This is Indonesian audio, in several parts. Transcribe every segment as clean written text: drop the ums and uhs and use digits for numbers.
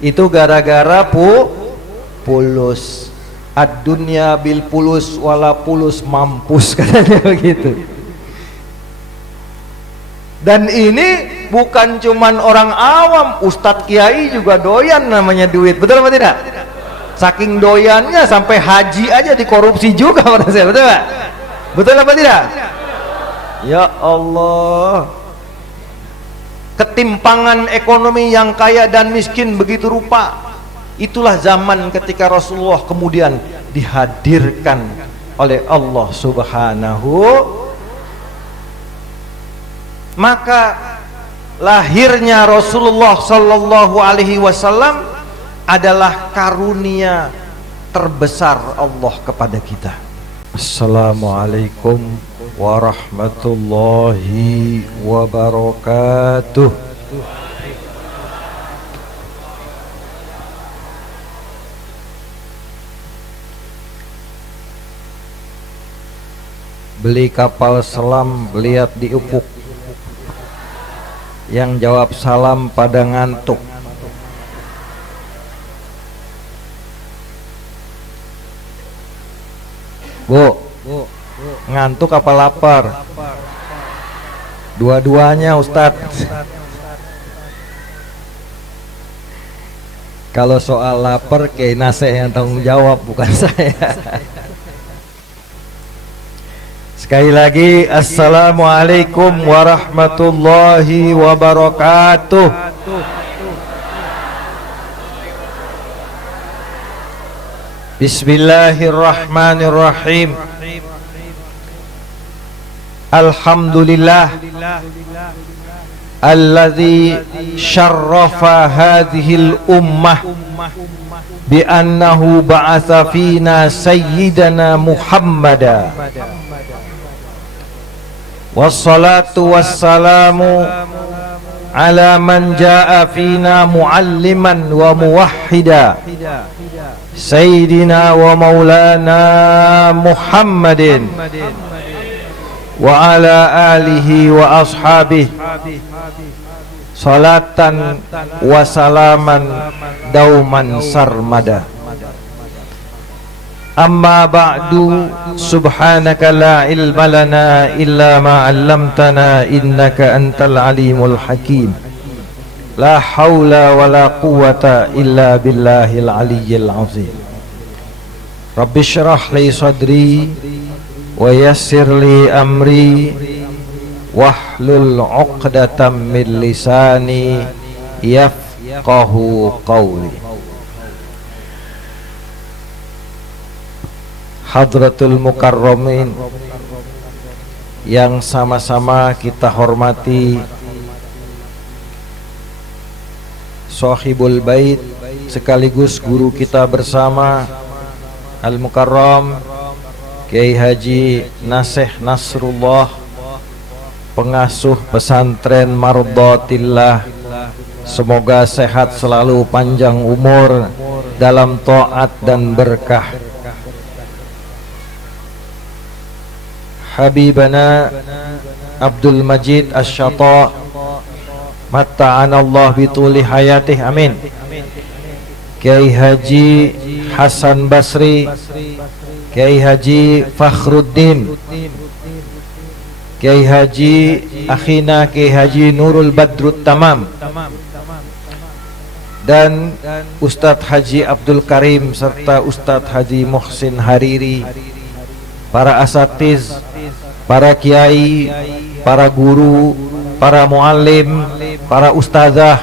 Itu gara-gara pulus. Ad-dunya bil pulus wala pulus mampus, katanya begitu. Dan ini bukan cuman orang awam, ustadz kiai juga doyan namanya duit. Betul apa tidak? Saking doyannya sampai haji aja dikorupsi juga, betul Pak? Betul apa tidak? Ya Allah, ketimpangan ekonomi yang kaya dan miskin begitu rupa. Itulah zaman ketika Rasulullah kemudian dihadirkan oleh Allah Subhanahu. Maka lahirnya Rasulullah Sallallahu Alaihi Wasallam adalah karunia terbesar Allah kepada kita. Assalamualaikum warahmatullahi wabarakatuh. Beli kapal selam lihat di ufuk, yang jawab salam pada ngantuk. Bu, ngantuk apa lapar? Dua-duanya Ustadz. Kalau soal lapar, Kiai Naseh yang tanggung jawab, bukan saya. Sekali lagi, assalamualaikum warahmatullahi wabarakatuh. Bismillahirrahmanirrahim. Alhamdulillah alladzi syarrafa hadhil ummah bi annahu ba'atsa fina sayyidana Muhammada. Wassalatu wassalamu ala man jaa fina mualliman wa muwahhida sayyidina wa maulana Muhammadin wa ala alihi wa ashabihi salatan wa salaman dauman sarmada. Amma ba'du, subhanaka la ilma lana illa ma 'allamtana innaka antal alimul hakim. La haula wa la quwwata illa billahil aliyyil azim. Rabbi shrah li sadri wa yassir li amri wahlul 'uqdatam min lisani yafqahu qawli. Hadratul Mukarramin yang sama-sama kita hormati, Sahibul Bait sekaligus guru kita bersama Al-Mukarram Kiai Haji Naseh Nasrullah, pengasuh pesantren Mardhatillah. Semoga sehat selalu, panjang umur dalam taat dan berkah. Habibana Abdul Majid Asy-Syata, matta'anallah bituli hayatih, amin. Kiai Haji Hasan Basri, Kiai Haji Fakhruddin, Kiai Haji akhina Kiai Haji Nurul Badrut Tamam, dan Ustadz Haji Abdul Karim serta Ustadz Haji Muhsin Hariri, para asatiz, para kiai, para guru, para muallim, para ustazah,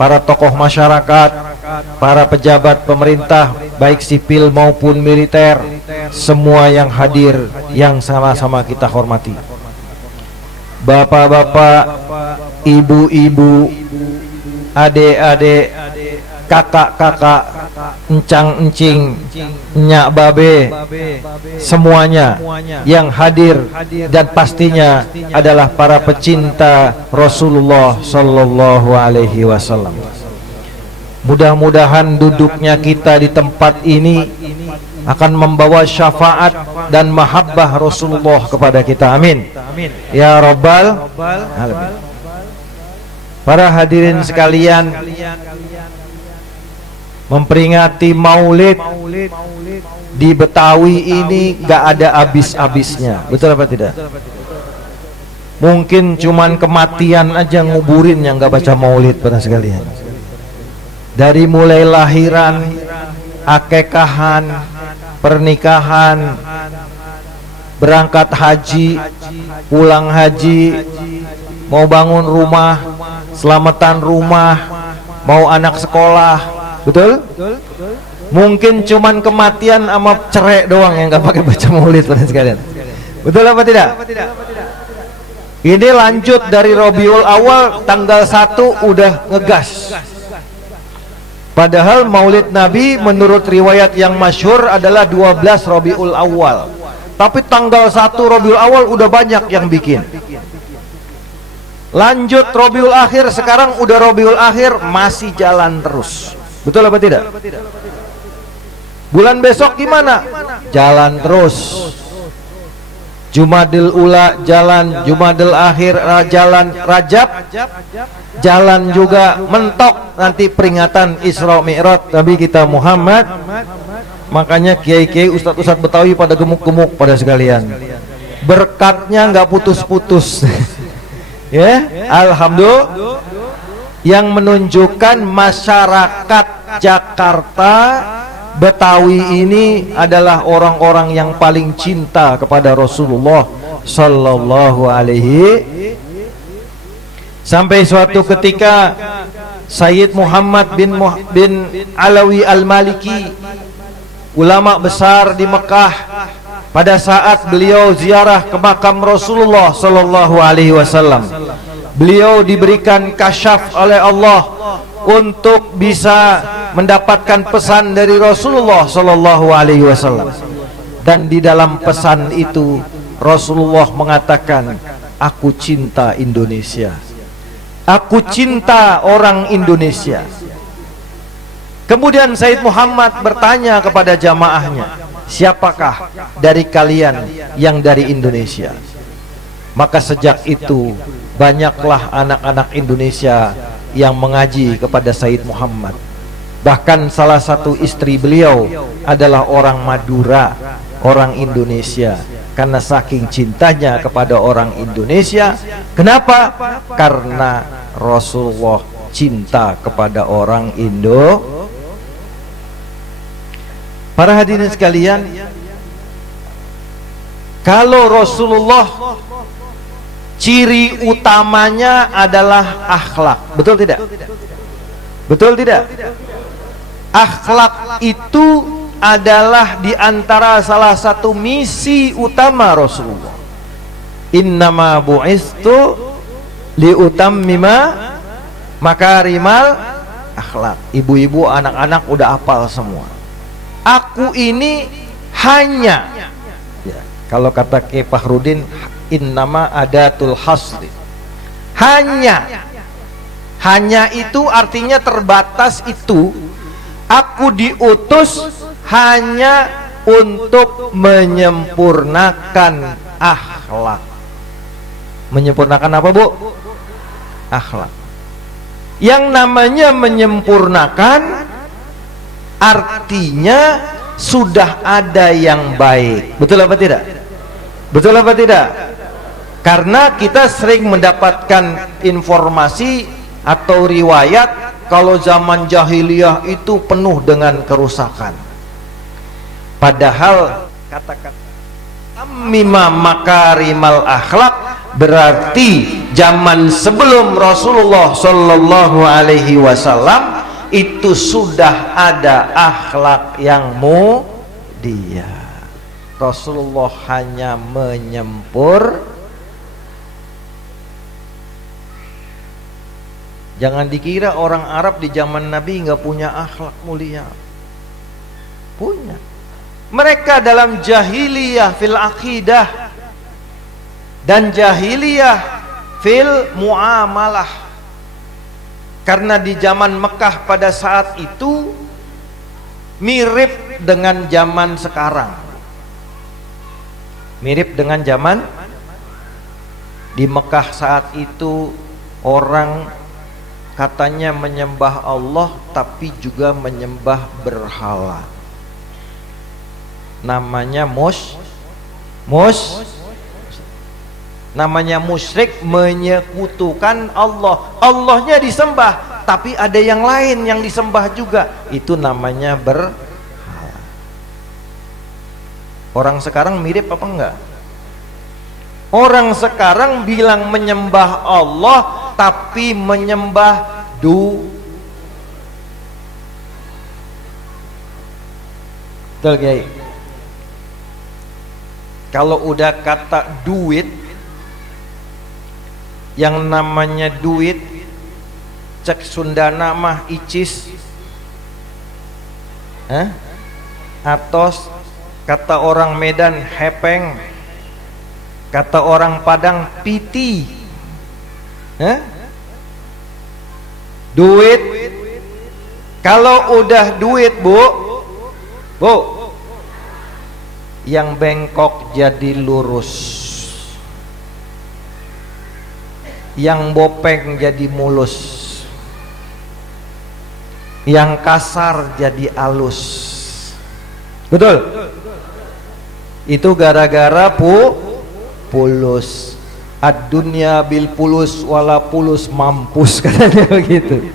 para tokoh masyarakat, para pejabat pemerintah baik sipil maupun militer, semua yang hadir yang sama-sama kita hormati. Bapak-bapak, ibu-ibu, adik-adik, kakak-kakak, encang-encing, nyak babe, semuanya yang hadir dan pastinya adalah para pecinta Rasulullah Sallallahu Alaihi Wasallam. Mudah-mudahan duduknya kita di tempat ini akan membawa syafaat dan mahabbah Rasulullah kepada kita, amin ya Rabbal alamin. Para hadirin sekalian, Memperingati maulid di Betawi ini gak ada habis-habisnya. Betul apa tidak? Mungkin cuman kematian aja nguburin yang gak baca maulid pada sekalian. Dari mulai lahiran, akekahan, pernikahan, berangkat haji, pulang haji, mau bangun rumah, selamatan rumah, mau anak sekolah, betul? Mungkin cuman kematian sama cerai doang yang gak pakai baca maulid pada sekalian. Betul apa tidak? Ini lanjut dari Rabiul Awal tanggal 1 udah ngegas. Padahal maulid Nabi menurut riwayat yang masyhur adalah 12 Rabiul Awal. Tapi tanggal 1 Rabiul Awal udah banyak yang bikin. Lanjut Rabiul Akhir, sekarang udah Rabiul Akhir masih jalan terus. Betul apa tidak? Bulan besok gimana? Jalan terus. Jumadil Ula jalan, Jumadil Akhir jalan, Rajab jalan juga, mentok nanti peringatan Isra Mi'raj Nabi kita Muhammad. Makanya kiai-kiai, ustadz-ustadz Betawi pada gemuk-gemuk pada sekalian. Berkatnya nggak putus-putus. Ya, alhamdulillah. Yang menunjukkan masyarakat Jakarta Betawi ini adalah orang-orang yang paling cinta kepada Rasulullah Sallallahu Alaihi. Sampai suatu ketika Sayyid Muhammad bin Alawi Al-Maliki, ulama besar di Mekah, pada saat beliau ziarah ke makam Rasulullah Sallallahu Alaihi Wasallam, beliau diberikan kasyaf oleh Allah untuk bisa mendapatkan pesan dari Rasulullah Sallallahu Alaihi Wasallam. Dan di dalam pesan itu Rasulullah mengatakan, aku cinta Indonesia, aku cinta orang Indonesia. Kemudian Sayyid Muhammad bertanya kepada jamaahnya, siapakah dari kalian yang dari Indonesia? Maka sejak itu banyaklah anak-anak Indonesia yang mengaji kepada Sayyid Muhammad. Bahkan salah satu istri beliau adalah orang Madura, orang Indonesia. Karena saking cintanya kepada orang Indonesia. Kenapa? Karena Rasulullah cinta kepada orang Indo. Para hadirin sekalian, kalau Rasulullah ciri utamanya adalah akhlak, betul tidak? Betul tidak? Akhlak itu adalah di antara salah satu misi utama Rasulullah. Innama bu'istu liutammima makarimal akhlak. Ibu-ibu, anak-anak udah hafal semua. Aku ini hanya, ya, kalau kata Kiai Fahrudin, innama adatul hasli. Hanya itu artinya terbatas itu. Aku diutus hanya untuk menyempurnakan akhlak. Menyempurnakan apa, Bu? Akhlak. Yang namanya menyempurnakan artinya sudah ada yang baik. Betul apa tidak? Betul apa tidak? Karena kita sering mendapatkan informasi atau riwayat kalau zaman jahiliyah itu penuh dengan kerusakan. Padahal kata-kata mimma makarimal akhlak berarti zaman sebelum Rasulullah Sallallahu Alaihi Wasallam itu sudah ada akhlak yang mulia. Rasulullah hanya Jangan dikira orang Arab di zaman Nabi nggak punya akhlak mulia. Punya. Mereka dalam jahiliyah fil aqidah dan jahiliyah fil muamalah. Karena di zaman Mekah pada saat itu mirip dengan zaman sekarang. Mirip dengan zaman di Mekah saat itu orang katanya menyembah Allah tapi juga menyembah berhala. Namanya namanya musyrik, menyekutukan Allah. Allahnya disembah tapi ada yang lain yang disembah juga, itu namanya berhala. Orang sekarang mirip apa enggak? Orang sekarang bilang menyembah Allah tapi menyembah betul Kiai? Kalau udah kata duit, yang namanya duit, cek Sundana mah icis, atos, kata orang Medan hepeng, kata orang Padang piti, duit. Kalau udah duit bu, yang bengkok jadi lurus, yang bopeng jadi mulus, yang kasar jadi alus. Betul? Itu gara-gara pulus. Ad-dunya bil pulus wala pulus mampus, katanya begitu.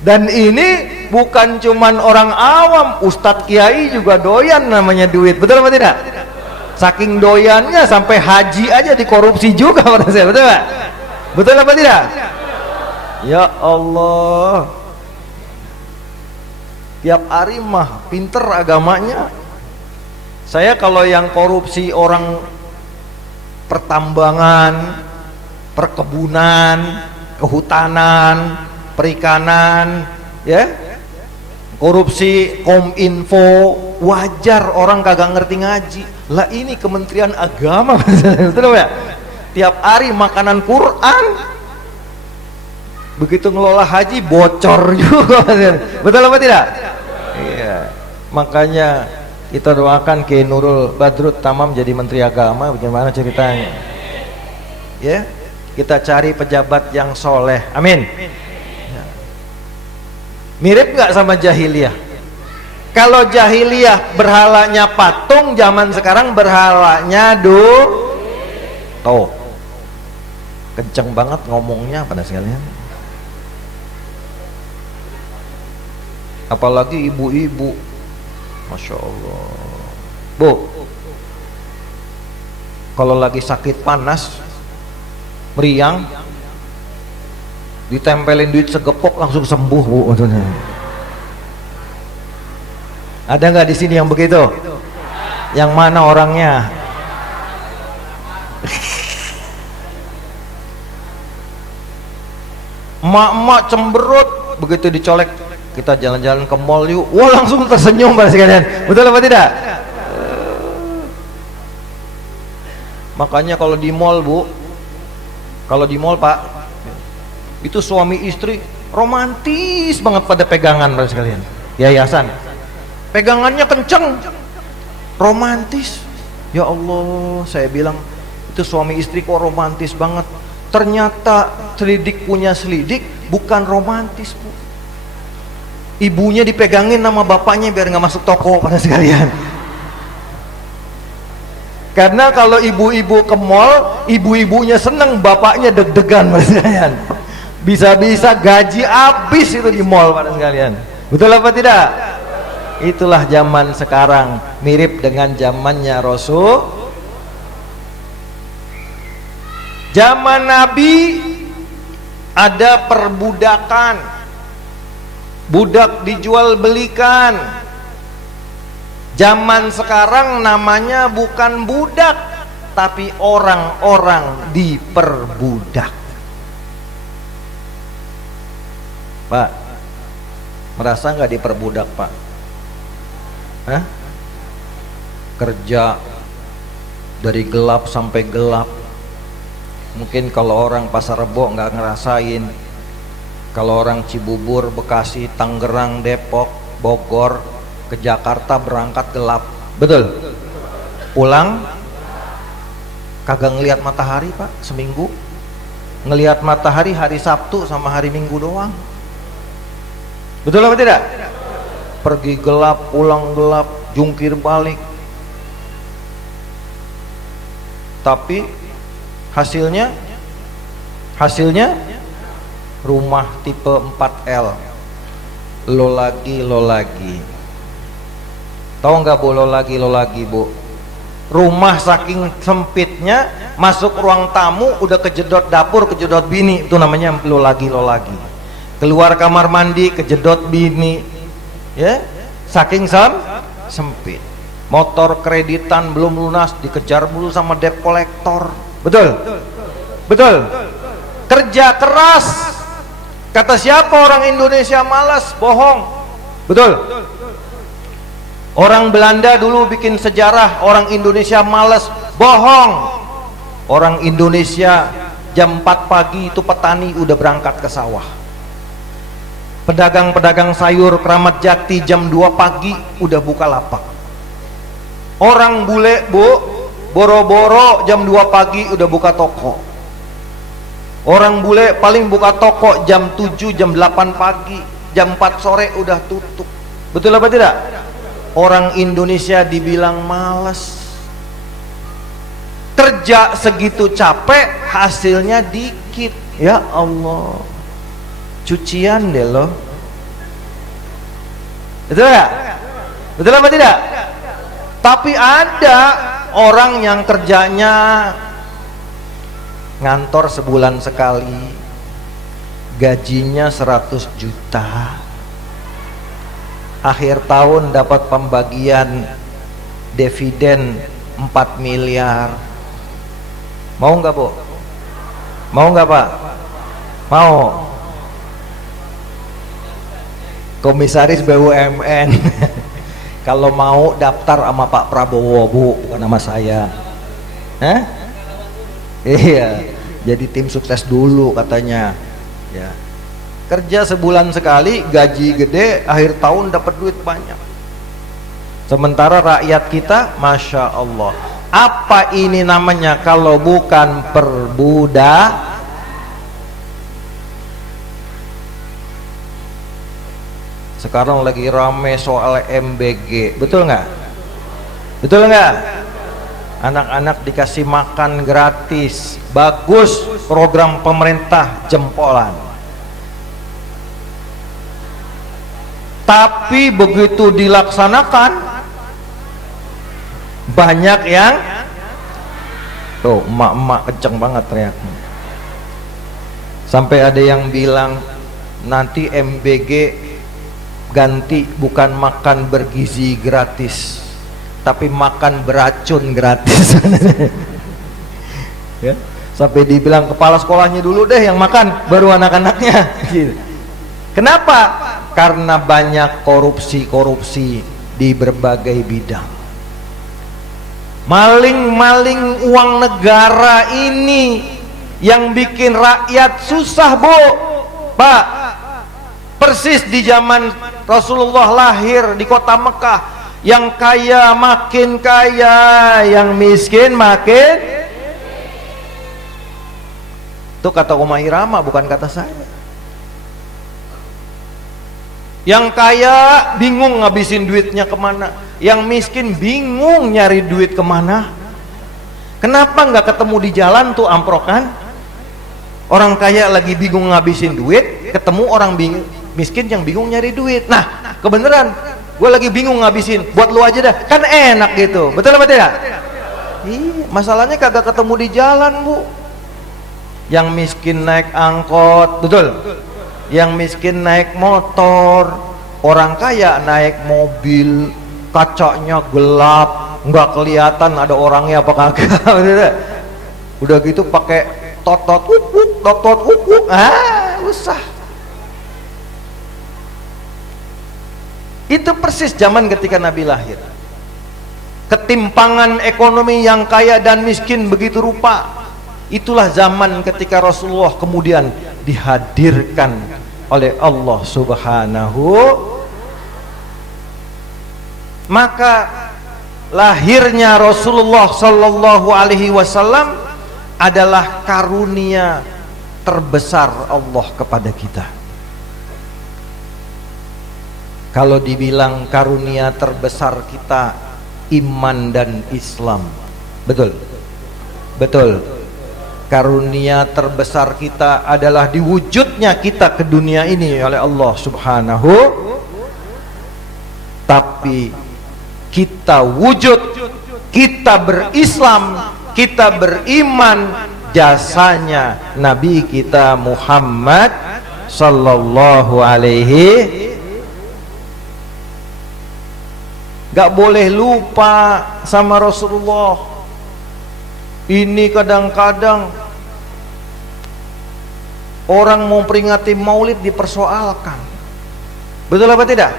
Dan ini bukan cuman orang awam, ustadz kiai juga doyan namanya duit. Betul apa tidak? Saking doyannya sampai haji aja dikorupsi juga pada saya. Betul Pak? Betul apa tidak? Ya Allah, tiap hari mah pinter agamanya. Saya kalau yang korupsi orang pertambangan, perkebunan, kehutanan, perikanan, ya, korupsi Kominfo, wajar orang kagak ngerti ngaji. Lah ini Kementerian Agama, betul ya? Tiap hari makanan Quran, begitu ngelola haji bocor juga, betul apa tidak? Iya, makanya kita doakan Kiai Nurul Badrut Tamam jadi Menteri Agama. Bagaimana ceritanya? Ya, kita cari pejabat yang soleh. Amin. Mirip nggak sama jahiliyah? Kalau jahiliyah berhalanya patung, zaman sekarang berhalanya tuh kenceng banget ngomongnya pada sekalian. Apalagi ibu-ibu, masya Allah. Bu, kalau lagi sakit panas, meriang, ditempelin duit segepok langsung sembuh bu. Ada nggak di sini yang begitu? Yang mana orangnya? Emak-emak cemberut, begitu dicolek, kita jalan-jalan ke mall yuk, wah langsung tersenyum pada sekalian. Betul apa tidak? Makanya kalau di mall bu, kalau di mall pak, itu suami istri romantis banget pada pegangan pada sekalian. Yayasan, pegangannya kenceng, romantis. Ya Allah, saya bilang itu suami istri kok romantis banget. Ternyata selidik punya selidik, bukan romantis bu. Ibunya dipegangin sama bapaknya biar nggak masuk toko pada sekalian. Karena kalau ibu-ibu ke mall, ibu-ibunya seneng, bapaknya deg-degan pada sekalian. Bisa-bisa gaji habis itu di mall pada sekalian. Betul apa tidak? Itulah zaman sekarang, mirip dengan zamannya Rasul. Zaman Nabi ada perbudakan, budak dijual belikan. Zaman sekarang namanya bukan budak, tapi orang-orang diperbudak. Pak, merasa nggak diperbudak Pak? Hah? Kerja dari gelap sampai gelap. Mungkin kalau orang Pasar Rebo nggak ngerasain. Kalau orang Cibubur, Bekasi, Tangerang, Depok, Bogor, ke Jakarta berangkat gelap. Betul? Pulang kagak ngelihat matahari Pak seminggu. ngelihat matahari hari Sabtu sama hari Minggu doang. Betul apa tidak? Pergi gelap, pulang gelap, jungkir balik. Tapi hasilnya rumah tipe 4L. Lo lagi. Tahu nggak Bu, lo lagi Bu? Rumah saking sempitnya, masuk ruang tamu udah kejedot dapur, kejedot bini, itu namanya lo lagi. Keluar kamar mandi kejedot bini, ya, saking sempit. Motor kreditan belum lunas dikejar mulu sama debt collector. Betul? Kerja keras, kata siapa orang Indonesia malas? Bohong. Betul? Orang Belanda dulu bikin sejarah orang Indonesia malas. Bohong. Orang Indonesia jam 4 pagi itu petani udah berangkat ke sawah. Pedagang-pedagang sayur Kramat Jati jam 2 pagi udah buka lapak. Orang bule Bu, boro-boro jam 2 pagi udah buka toko. Orang bule paling buka toko jam 7, jam 8 pagi, jam 4 sore udah tutup. Betul apa tidak? Orang Indonesia dibilang malas. Kerja segitu capek, hasilnya dikit. Ya Allah, cucian deh loh. Betul ya? Betul apa tidak? Tapi ada orang yang kerjanya ngantor sebulan sekali, gajinya 100 juta, akhir tahun dapat pembagian dividen 4 miliar. Mau nggak Bu? Mau nggak Pak? Mau. Komisaris BUMN. Kalau mau daftar sama Pak Prabowo Bu, bukan sama saya. Iya, jadi tim sukses dulu katanya. Ya, kerja sebulan sekali, gaji gede, akhir tahun dapat duit banyak. Sementara rakyat kita, masya Allah, apa ini namanya kalau bukan perbudak? Sekarang lagi rame soal MBG, betul nggak? Betul nggak? Anak-anak dikasih makan gratis, bagus program pemerintah, jempolan. Tapi begitu dilaksanakan, banyak yang tuh emak-emak kenceng banget teriaknya. Sampai ada yang bilang nanti MBG ganti bukan makan bergizi gratis, tapi makan beracun gratis. Ya, sampai dibilang kepala sekolahnya dulu deh yang makan, baru anak-anaknya. Gitu. Kenapa? Karena banyak korupsi di berbagai bidang. Maling-maling uang negara ini yang bikin rakyat susah Bu, Pak. Persis di zaman Rasulullah lahir di kota Mekah, yang kaya makin kaya, yang miskin makin. Itu kata Umar Irama, bukan kata saya. Yang kaya bingung ngabisin duitnya kemana, yang miskin bingung nyari duit kemana. Kenapa nggak ketemu di jalan tuh amprokan? Orang kaya lagi bingung ngabisin duit, ketemu orang miskin yang bingung nyari duit. Nah, kebenaran gue lagi bingung ngabisin, buat lu aja dah, kan enak gitu. Betul apa tidak? Iya, masalahnya kagak ketemu di jalan Bu. Yang miskin naik angkot, betul? Yang miskin naik motor, orang kaya naik mobil, kacanya gelap, nggak kelihatan ada orangnya apa kagak. Udah gitu pakai totot ukuk, usah. Itu persis zaman ketika Nabi lahir. Ketimpangan ekonomi yang kaya dan miskin begitu rupa. Itulah zaman ketika Rasulullah kemudian dihadirkan oleh Allah Subhanahu. Maka lahirnya Rasulullah Sallallahu Alaihi Wasallam adalah karunia terbesar Allah kepada kita. Kalau dibilang karunia terbesar kita iman dan Islam, betul? Betul. Karunia terbesar kita adalah diwujudnya kita ke dunia ini oleh Allah Subhanahu. Tapi kita wujud, kita berislam, kita beriman, jasanya Nabi kita Muhammad sallallahu alaihi. Gak boleh lupa sama Rasulullah. Ini kadang-kadang orang mau peringati maulid dipersoalkan. Betul apa tidak?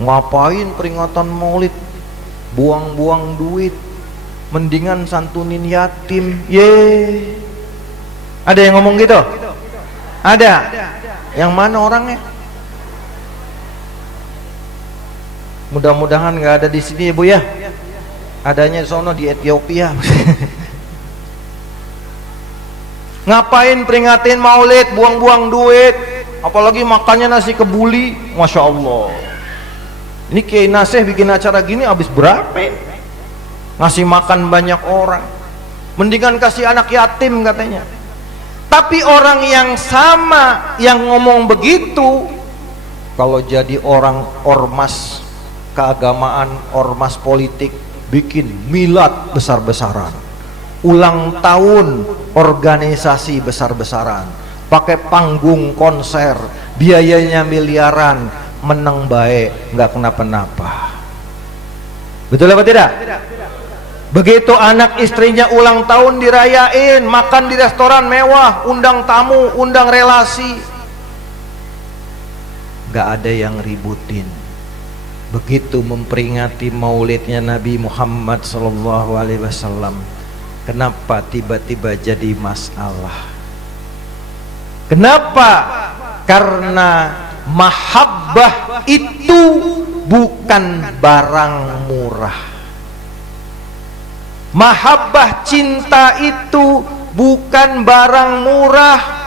Ngapain peringatan maulid? Buang-buang duit, mendingan santunin yatim. Ye. Ada yang ngomong gitu? Ada. Yang mana orangnya? Mudah-mudahan nggak ada di sini ya Bu ya. Adanya sono di Ethiopia. Ngapain peringatin maulid, buang-buang duit, apalagi makannya nasi kebuli, masya Allah. Ini Kiai Nasih bikin acara gini habis berapa? Ngasih makan banyak orang. Mendingan kasih anak yatim katanya. Tapi orang yang sama yang ngomong begitu, kalau jadi orang ormas keagamaan, ormas politik, bikin milad besar-besaran, ulang tahun organisasi besar-besaran, pakai panggung konser, biayanya miliaran, menang baik, nggak kenapa-napa. Betul apa tidak? Begitu anak istrinya ulang tahun dirayain, makan di restoran mewah, undang tamu, undang relasi, nggak ada yang ributin. Begitu memperingati maulidnya Nabi Muhammad SAW, kenapa tiba-tiba jadi masalah? Kenapa? Karena mahabbah itu bukan barang murah. Mahabbah cinta itu bukan barang murah.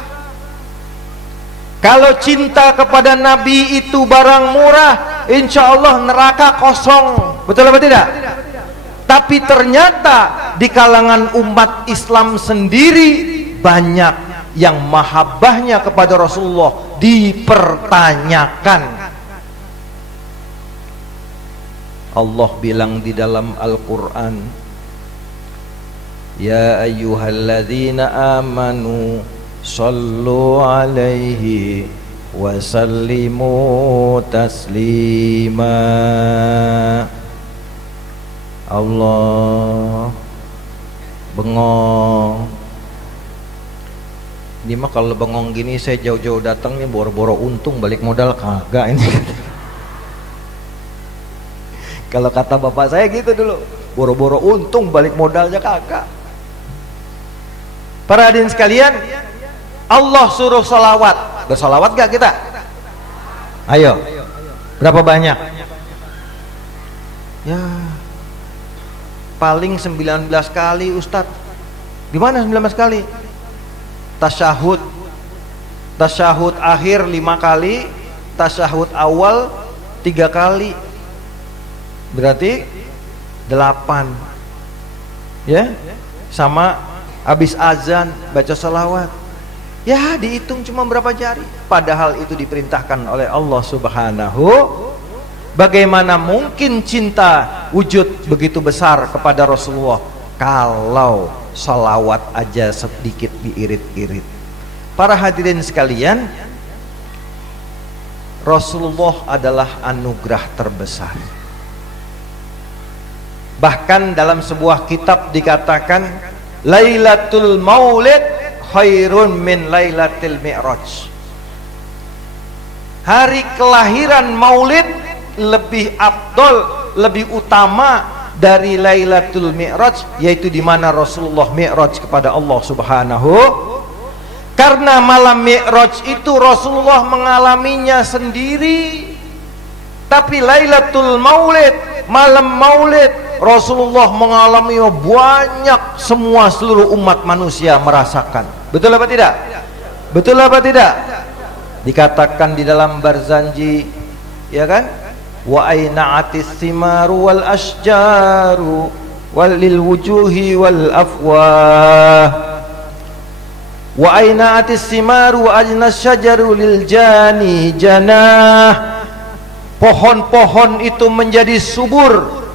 Kalau cinta kepada Nabi itu barang murah, insya Allah neraka kosong. Betul apa tidak? Tapi ternyata di kalangan umat Islam sendiri banyak yang mahabbahnya kepada Rasulullah dipertanyakan. Allah bilang di dalam Al-Quran, ya ayyuhalladzina amanu sallu alaihi wa sallimu taslima. Allah bengong. Ini mah kalau bengong gini saya jauh-jauh datang nih boro-boro untung balik modal kagak ini. Kalau kata bapak saya gitu dulu, boro-boro untung balik modalnya kagak. Para hadirin sekalian, Allah suruh salawat. Bersalawat gak kita? Ayo, berapa banyak? Ya, paling 19 kali Ustadz. Gimana 19 kali? Tasyahud, tasyahud akhir 5 kali, tasyahud awal 3 kali, berarti 8. Ya, sama habis azan baca salawat. Ya, dihitung cuma berapa jari, padahal itu diperintahkan oleh Allah Subhanahu. Bagaimana mungkin cinta wujud begitu besar kepada Rasulullah kalau salawat aja sedikit diirit-irit? Para hadirin sekalian, Rasulullah adalah anugerah terbesar. Bahkan dalam sebuah kitab dikatakan Lailatul Maulid khairun min Lailatul Mi'raj. Hari kelahiran Maulid lebih afdol, lebih utama dari Lailatul Mi'raj, yaitu di mana Rasulullah Mi'raj kepada Allah Subhanahu. Karena malam Mi'raj itu Rasulullah mengalaminya sendiri. Tapi Lailatul Maulid, malam Maulid, Rasulullah mengalami banyak, semua seluruh umat manusia merasakan. Betul apa tidak? Betul apa tidak? Dikatakan di dalam Barzanji, ya kan? Wa aina'atis simaru wal asjaru walil wujuhi wal afwah. Wa aina'atis simaru wa ajnas syajaru lil jani janah. Pohon-pohon itu menjadi subur,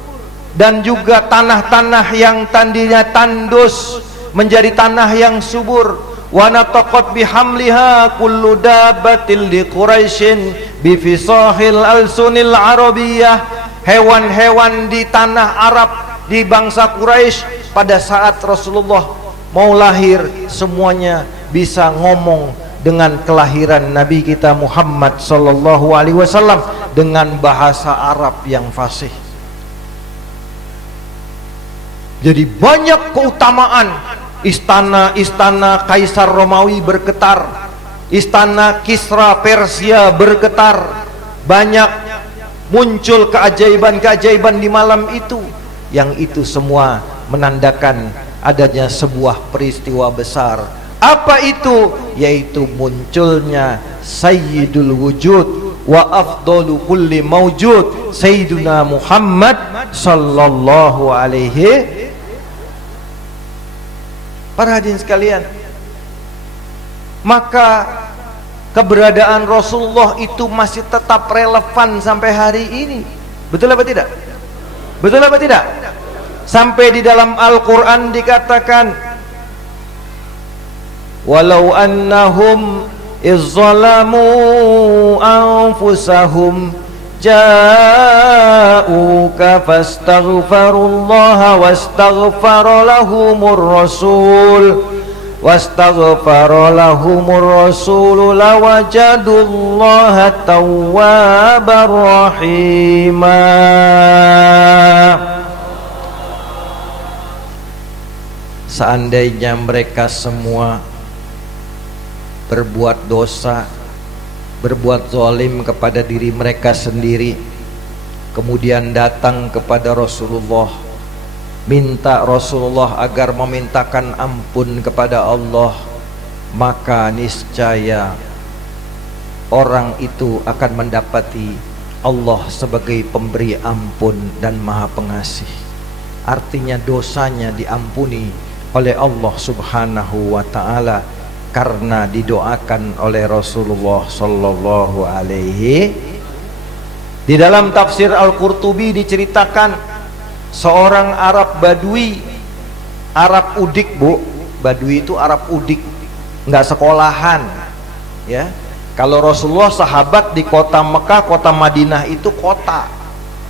dan juga tanah-tanah yang tadinya tandus menjadi tanah yang subur. Wa nataqat bihamliha kullu dabbatil li Quraisyin bi fisahil alsunil arabiyyah. Hewan-hewan di tanah Arab, di bangsa Quraisy, pada saat Rasulullah mau lahir semuanya bisa ngomong dengan kelahiran Nabi kita Muhammad sallallahu alaihi wasallam dengan bahasa Arab yang fasih. Jadi banyak keutamaan. Istana-istana Kaisar Romawi bergetar, istana Kisra Persia bergetar. Banyak muncul keajaiban-keajaiban di malam itu, yang itu semua menandakan adanya sebuah peristiwa besar. Apa itu? Yaitu munculnya Sayyidul Wujud wa afdalu kulli mawjud, Sayyiduna Muhammad sallallahu alaihi. Para hadirin sekalian, maka keberadaan Rasulullah itu masih tetap relevan sampai hari ini. Betul apa tidak? Betul apa tidak? Sampai di dalam Al-Quran dikatakan, walau annahum izzalamu anfusahum ja'uka fastaghfarullaha wastaghfara lahumur rasul lawajadullaha tawwabar rahimah. Seandainya mereka semua berbuat dosa, berbuat zalim kepada diri mereka sendiri, kemudian datang kepada Rasulullah, minta Rasulullah agar memintakan ampun kepada Allah, maka niscaya orang itu akan mendapati Allah sebagai pemberi ampun dan maha pengasih. Artinya dosanya diampuni oleh Allah subhanahu wa ta'ala karena didoakan oleh Rasulullah sallallahu alaihi. Di dalam tafsir Al-Qurtubi diceritakan seorang Arab Badui, Arab Udik, Bu. Badui itu Arab Udik, nggak sekolahan, ya. Kalau Rasulullah sahabat di kota Mekah, kota Madinah itu kota,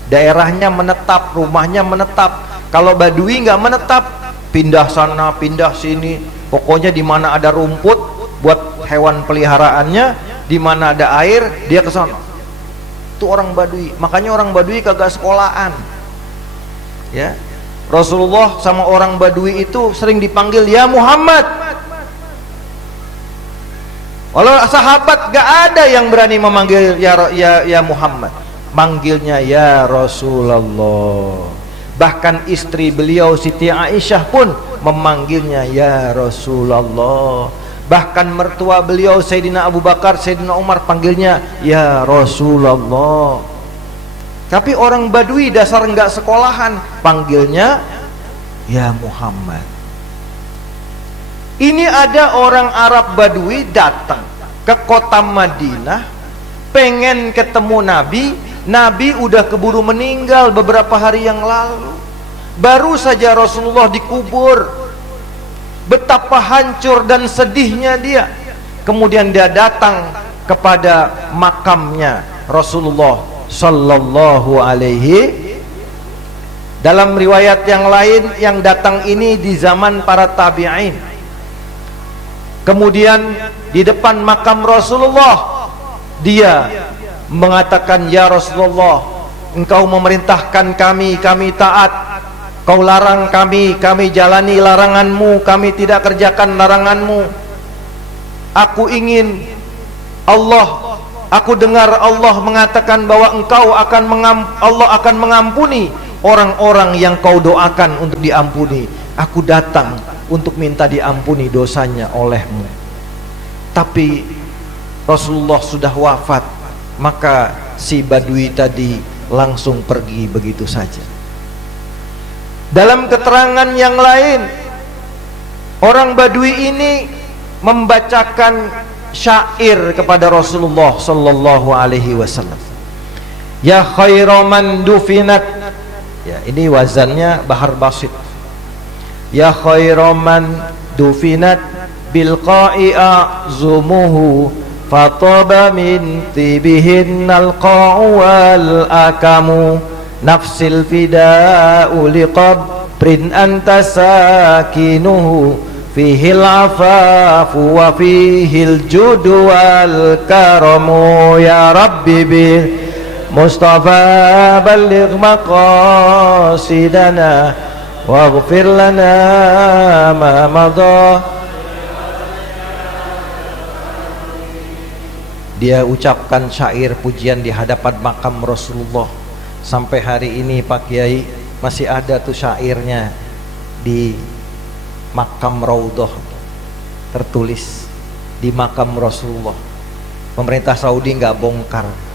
daerahnya menetap, rumahnya menetap. Kalau Badui nggak menetap, pindah sana, pindah sini. Pokoknya di mana ada rumput buat hewan peliharaannya, di mana ada air dia ke sana. Itu orang Badui. Makanya orang Badui kagak sekolahan. Ya. Rasulullah sama orang Badui itu sering dipanggil ya Muhammad. Walau sahabat gak ada yang berani memanggil ya Muhammad. Manggilnya ya Rasulullah. Bahkan istri beliau Siti Aisyah pun memanggilnya ya Rasulullah. Bahkan mertua beliau Sayyidina Abu Bakar, Sayyidina Umar panggilnya ya Rasulullah. Tapi orang Badui dasar enggak sekolahan, panggilnya ya Muhammad. Ini ada orang Arab Badui datang ke kota Madinah, pengen ketemu Nabi. Nabi udah keburu meninggal beberapa hari yang lalu. Baru saja Rasulullah dikubur. Betapa hancur dan sedihnya dia. Kemudian dia datang kepada makamnya Rasulullah sallallahu alaihi. Dalam riwayat yang lain, yang datang ini di zaman para tabi'in. Kemudian di depan makam Rasulullah dia mengatakan, ya Rasulullah, engkau memerintahkan kami, kami taat. Kau larang kami, kami jalani laranganmu, kami tidak kerjakan laranganmu. Aku ingin Allah, aku dengar Allah mengatakan bahwa Allah akan mengampuni orang-orang yang kau doakan untuk diampuni. Aku datang untuk minta diampuni dosanya olehmu. tapi Rasulullah sudah wafat, maka si Badui tadi langsung pergi begitu saja. Dalam keterangan yang lain, orang Badui ini membacakan syair kepada Rasulullah sallallahu alaihi wasallam. Ya khairaman dufinat, ya ini wazannya bahar basit. Ya khairaman dufinat bil qa'i'a zumuhu fataba min tibihinnal qa'u wal akamu nafsil fida'u liqabrin anta sakinuhu fihil afafu wa fihil judu wal karamu ya rabbi bil Mustafa balligh maqasidana waghfir lana ma madha. Dia ucapkan syair pujian di hadapan makam Rasulullah. Sampai hari ini Pak Kiai masih ada tuh syairnya di makam Raudhah, tertulis di makam Rasulullah. Pemerintah Saudi nggak bongkar.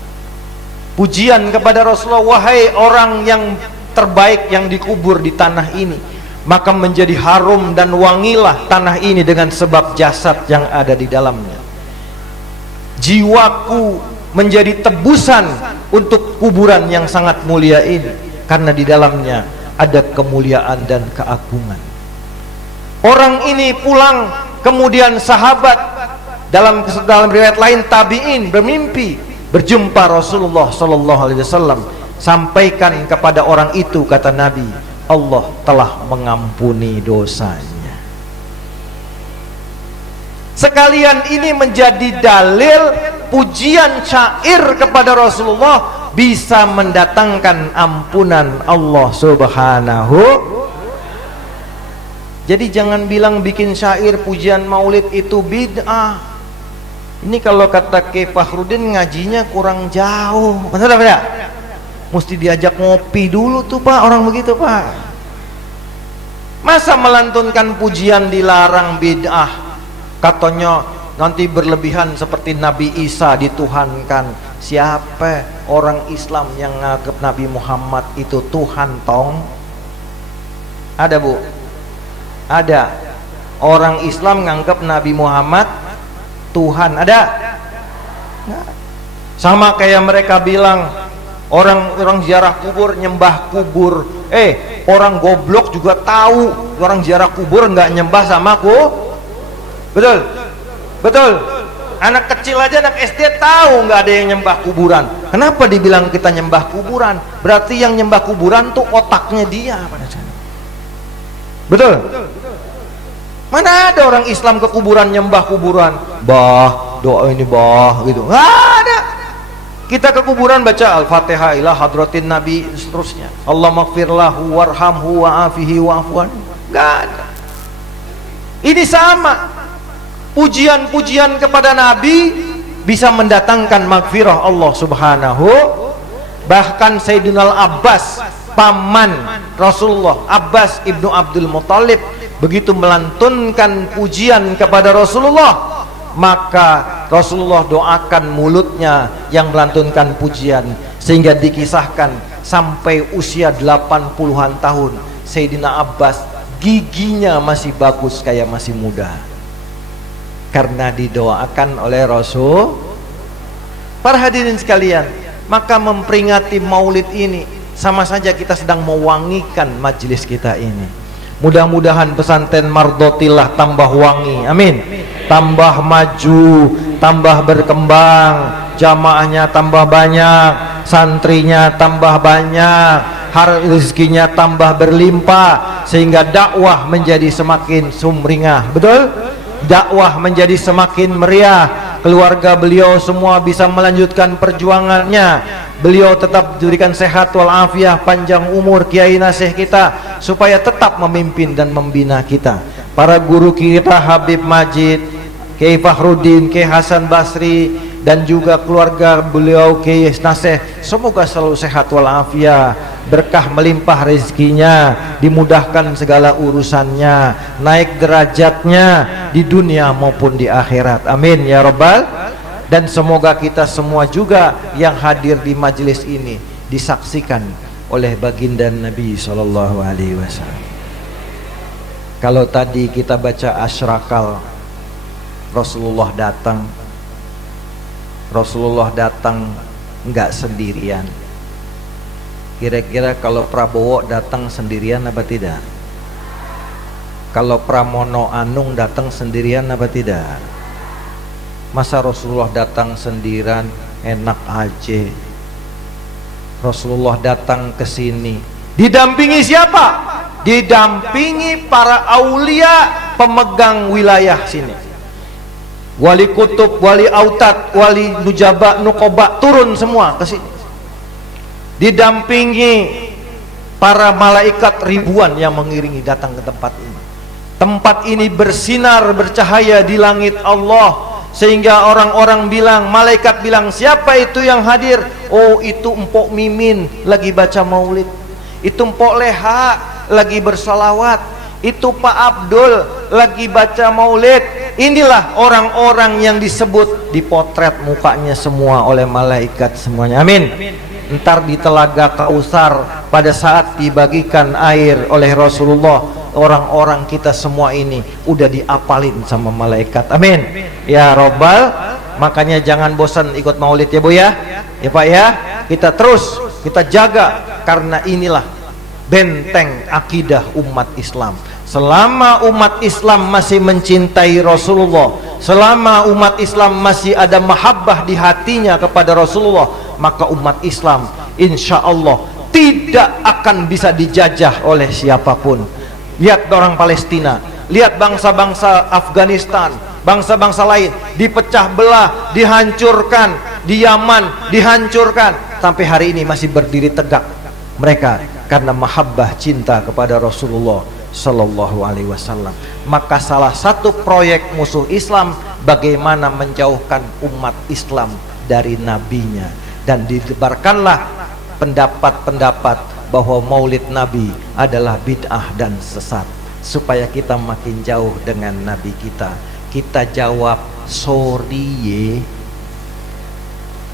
Pujian kepada Rasulullah, wahai orang yang terbaik yang dikubur di tanah ini, maka menjadi harum dan wangilah tanah ini dengan sebab jasad yang ada di dalamnya. Jiwaku menjadi tebusan untuk kuburan yang sangat mulia ini, karena di dalamnya ada kemuliaan dan keagungan. Orang ini pulang, kemudian sahabat, dalam riwayat lain tabi'in bermimpi berjumpa Rasulullah sallallahu alaihi wasallam. Sampaikan kepada orang itu, kata Nabi, Allah telah mengampuni dosanya. Sekalian ini menjadi dalil pujian syair kepada Rasulullah bisa mendatangkan ampunan Allah subhanahu. Jadi jangan bilang bikin syair pujian maulid itu bid'ah. Ini kalau kata Kiai Fakhrudin ngajinya kurang jauh. Maksudnya apa ya? Mesti diajak ngopi dulu tuh Pak, orang begitu Pak. Masa melantunkan pujian dilarang bid'ah? Katanya nanti berlebihan seperti Nabi Isa dituhankan. Siapa orang Islam yang nganggap Nabi Muhammad itu Tuhan tong? Ada Bu? Ada. Orang Islam nganggap Nabi Muhammad Tuhan, ada? Nggak. Sama kayak mereka bilang orang ziarah kubur nyembah kubur. Orang goblok juga tahu orang ziarah kubur nggak nyembah sama aku. Betul? Betul. Anak kecil aja, anak SD tahu nggak ada yang nyembah kuburan. Kenapa dibilang kita nyembah kuburan? Berarti yang nyembah kuburan tuh otaknya dia pada sana. Betul? Mana ada orang Islam ke kuburan nyembah kuburan, bah doa ini bah gitu, nggak ada. Kita ke kuburan baca Al-Fatihah ila hadratin Nabi seterusnya, Allah maghfirlahu warhamhu wa'afihi wa'afwan, nggak ada. Ini sama, pujian-pujian kepada Nabi bisa mendatangkan maghfirah Allah subhanahu. Bahkan Sayyidina Abbas, paman Rasulullah, Abbas ibnu Abdul Muthalib, begitu melantunkan pujian kepada Rasulullah, maka Rasulullah doakan mulutnya yang melantunkan pujian, sehingga dikisahkan sampai usia 80-an tahun Sayyidina Abbas giginya masih bagus kayak masih muda, karena didoakan oleh Rasul. Para hadirin sekalian, maka memperingati maulid ini sama saja kita sedang mewangikan majelis kita ini. Mudah-mudahan pesantren Mardotillah tambah wangi, amin. Tambah maju, tambah berkembang, jamaahnya tambah banyak, santrinya tambah banyak, rezekinya tambah berlimpah, sehingga dakwah menjadi semakin sumringah. Betul? Dakwah menjadi semakin meriah. Keluarga beliau semua bisa melanjutkan perjuangannya. Beliau tetap diberikan sehat walafiat, panjang umur Kiai Nasih kita, supaya tetap memimpin dan membina kita. Para guru kita Habib Majid, Kiai Fakhrudin, Kiai Hasan Basri, dan juga keluarga beliau Kiai Nasih, semoga selalu sehat walafiat. berkah melimpah rezekinya, dimudahkan segala urusannya, naik derajatnya di dunia maupun di akhirat. Amin ya rabbal. Dan semoga kita semua juga yang hadir di majelis ini disaksikan oleh baginda Nabi sallallahu alaihi wasallam. Kalau tadi kita baca asyrakal, Rasulullah datang enggak sendirian. Kira-kira kalau Prabowo datang sendirian apa tidak? Kalau Pramono Anung datang sendirian apa tidak? Masa Rasulullah datang sendirian enak aja? Rasulullah datang ke sini didampingi siapa? Didampingi para aulia pemegang wilayah sini. Wali kutub, wali autad, wali nujaba, nukoba turun semua ke sini. Didampingi para malaikat ribuan yang mengiringi datang ke tempat ini. Tempat ini bersinar, bercahaya di langit Allah, sehingga orang-orang bilang, malaikat bilang, siapa itu yang hadir? Oh, itu Empok Mimin lagi baca maulid, itu Empok Leha lagi bersalawat, itu Pak Abdul lagi baca maulid. Inilah orang-orang yang disebut, dipotret mukanya semua oleh malaikat semuanya. Amin. Ntar di telaga Kausar pada saat dibagikan air oleh Rasulullah, orang-orang kita semua ini udah diapalin sama malaikat. Amin ya robbal. Makanya jangan bosan ikut maulid ya Bu ya. Ya Pak ya, kita terus kita jaga, karena inilah benteng akidah umat Islam. Selama umat Islam masih mencintai Rasulullah, selama umat Islam masih ada mahabbah di hatinya kepada Rasulullah, maka umat Islam insya Allah tidak akan bisa dijajah oleh siapapun. Lihat orang Palestina, lihat bangsa-bangsa Afghanistan, bangsa-bangsa lain dipecah belah, dihancurkan, di Yaman dihancurkan, sampai hari ini masih berdiri tegak mereka karena mahabbah cinta kepada Rasulullah sallallahu alaihi wasallam. Maka salah satu proyek musuh Islam bagaimana menjauhkan umat Islam dari nabinya, dan didebarkanlah pendapat-pendapat bahwa maulid Nabi adalah bid'ah dan sesat, supaya kita makin jauh dengan Nabi kita. Kita jawab sorry ye.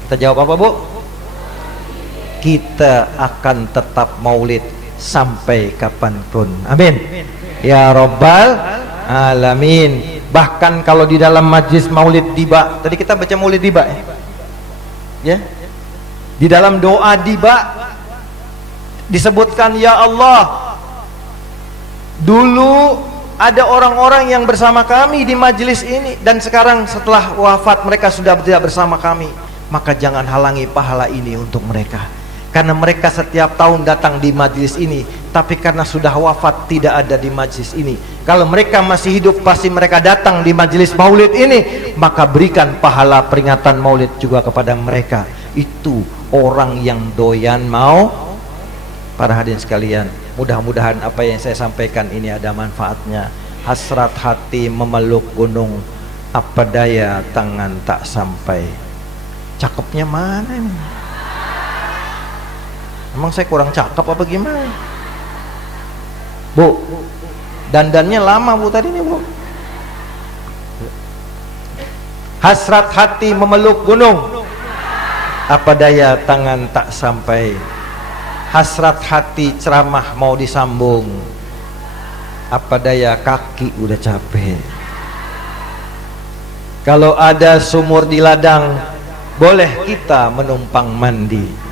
Kita jawab apa Bu? Kita akan tetap maulid sampai kapanpun. Amin ya rabbal alamin. Bahkan kalau di dalam majlis maulid tiba, tadi kita baca maulid tiba ya, di dalam doa tiba disebutkan, ya Allah, dulu ada orang-orang yang bersama kami di majelis ini, dan sekarang setelah wafat mereka sudah tidak bersama kami, maka jangan halangi pahala ini untuk mereka. Karena mereka setiap tahun datang di majelis ini, tapi karena sudah wafat tidak ada di majelis ini. Kalau mereka masih hidup pasti mereka datang di majelis maulid ini, maka berikan pahala peringatan maulid juga kepada mereka. Itu orang yang doyan mau. Para hadirin sekalian, mudah-mudahan apa yang saya sampaikan ini ada manfaatnya. Hasrat hati memeluk gunung, apa daya tangan tak sampai. Cakepnya mana ini? Emang saya kurang cakep apa gimana? Bu, dandannya lama Bu tadi nih Bu. Hasrat hati memeluk gunung, apa daya tangan tak sampai. Hasrat hati ceramah mau disambung, apa daya kaki udah capek. Kalau ada sumur di ladang, boleh kita menumpang mandi.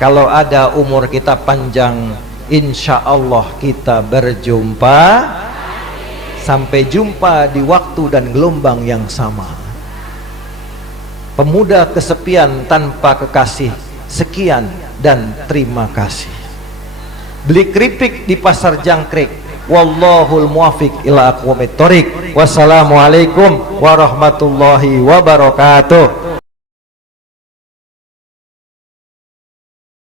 Kalau ada umur kita panjang, insya Allah kita berjumpa. Sampai jumpa di waktu dan gelombang yang sama. Pemuda kesepian tanpa kekasih, sekian dan terima kasih. Beli keripik di pasar jangkrik. Wallahul muwafiq ila aqwamit thoriq. Wassalamualaikum warahmatullahi wabarakatuh.